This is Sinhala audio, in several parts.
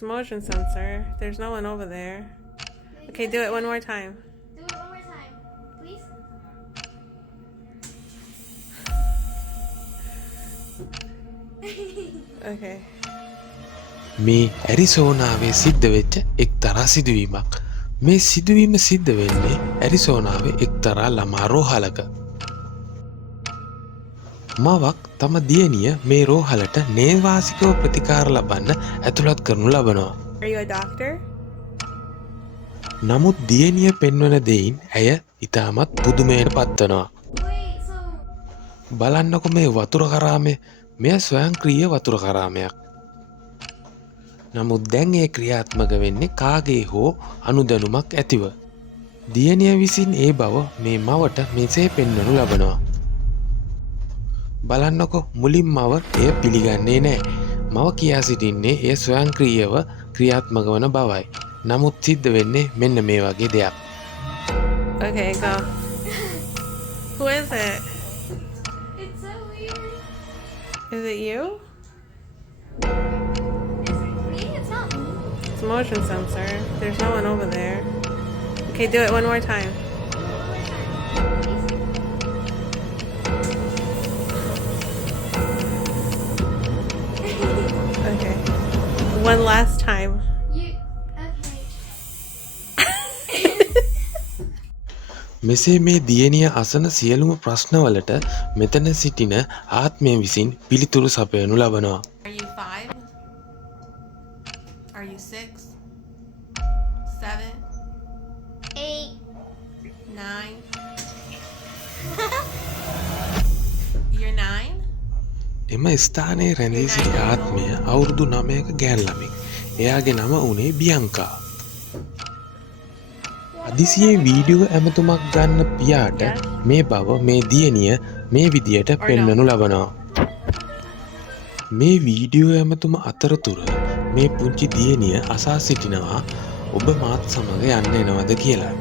It's a motion sensor. There's no one over there. Okay, do it one more time. Do it one more time, please. Okay. මේ ඇරිසෝනාවේ සිද්ධ වෙච්ච එක්තරා සිදුවීමක්. මේ සිදුවීම සිද්ධ වෙන්නේ ඇරිසෝනාවේ එක්තරා ළමා රෝහලක. මවක් තම දියණිය මේ රෝහලට නේවාසිකව ප්‍රතිකාර ලබන්න ඇතුළත් කරනු ලබනවා. Are you a doctor? නමුත් දියණිය පෙන්වන දෙයින් ඇය ඉතාමත් පුදුමයට පත්වනවා. Wait, so බලන්නකො මේ වතුර කරාමය මෙය ස්වයංක්‍රීය වතුර කරාමයක්. නමුත් දැන් ඒ ක්‍රියාත්මක වෙන්නේ කාගේ හෝ අනුදැනුමක් ඇතිව. දියණිය විසින් ඒ බව මේ මවට මෙසේ පෙන්වනු ලබනවා. බලන්නකො මුලින් මව එය පිළිගන්නේ නෑ. මව කියා සිටින්නේ එය ස්වයංක්‍රීයව ක්‍රියාත්මක වන බවයි. නමුත් සිද්ධ වෙන්නේ මෙන්න මේ වගේ දෙයක්. Okay, go. Who is it? it's so weird. Is it you? Is it me? It's not me. It's a motion sensor. There's no one over there. Okay, do it one more time. Do it one more time, please. Okay. One last time. You okay? මෙසේ මේ දියණිය අසන සියලුම ප්‍රශ්නවලට මෙතන සිටින ආත්මය විසින් පිළිතුරු සපයනු ලබනවා. Are you 5? Are you 6? 7? 8. 9? You're 9? එම ස්ථානයේ රැඳී සිටි ආත්මය අවුරුදු 9ක ගෑන් ළමෙක්. එයාගේ නම වුණේ බියංකා. අදිසියේ වීඩියෝ ඇමතුමක් ගන්න පියාට මේ බව මේ දියණිය මේ විදියට පෙන්වනු ලබනවා. මේ වීඩියෝ ඇමතුම අතරතුර මේ පුංචි දියණිය අසා සිටිනවා ඔබ මාත් සමග යන්න එනවද කියලා.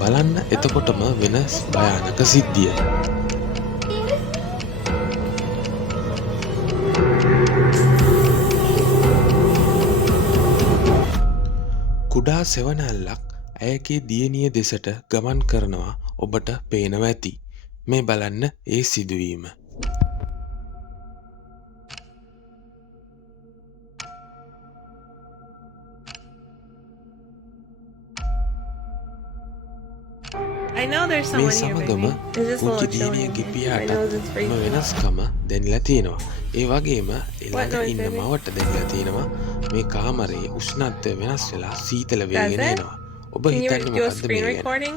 බලන්න එතකොටම වෙන භයානක සිද්ධිය. කුඩා සෙවණැල්ලක් ඇයගේ දියණිය දෙසට ගමන් කරනවා ඔබට පේනවා ඇති. මේ බලන්න ඒ සිදුවීම. I know there's මේ someone here, සමගම baby. It's just a පුංචි little chilling. දියණියගේ I පියාට know it's එම freezing. වෙනස්කම දැනිලා තියෙනවා. ඒ වගේම ළඟ noise, ඉන්න baby? මවට දැනිලා තියෙනවා මේ කාමරයේ උෂ්ණත්වය වෙනස් වෙලා සීතල That's වේගෙන it? එනවා. ඔබ Can you හිතන්නේ do a මොකද්ද screen මේ ගැන? recording?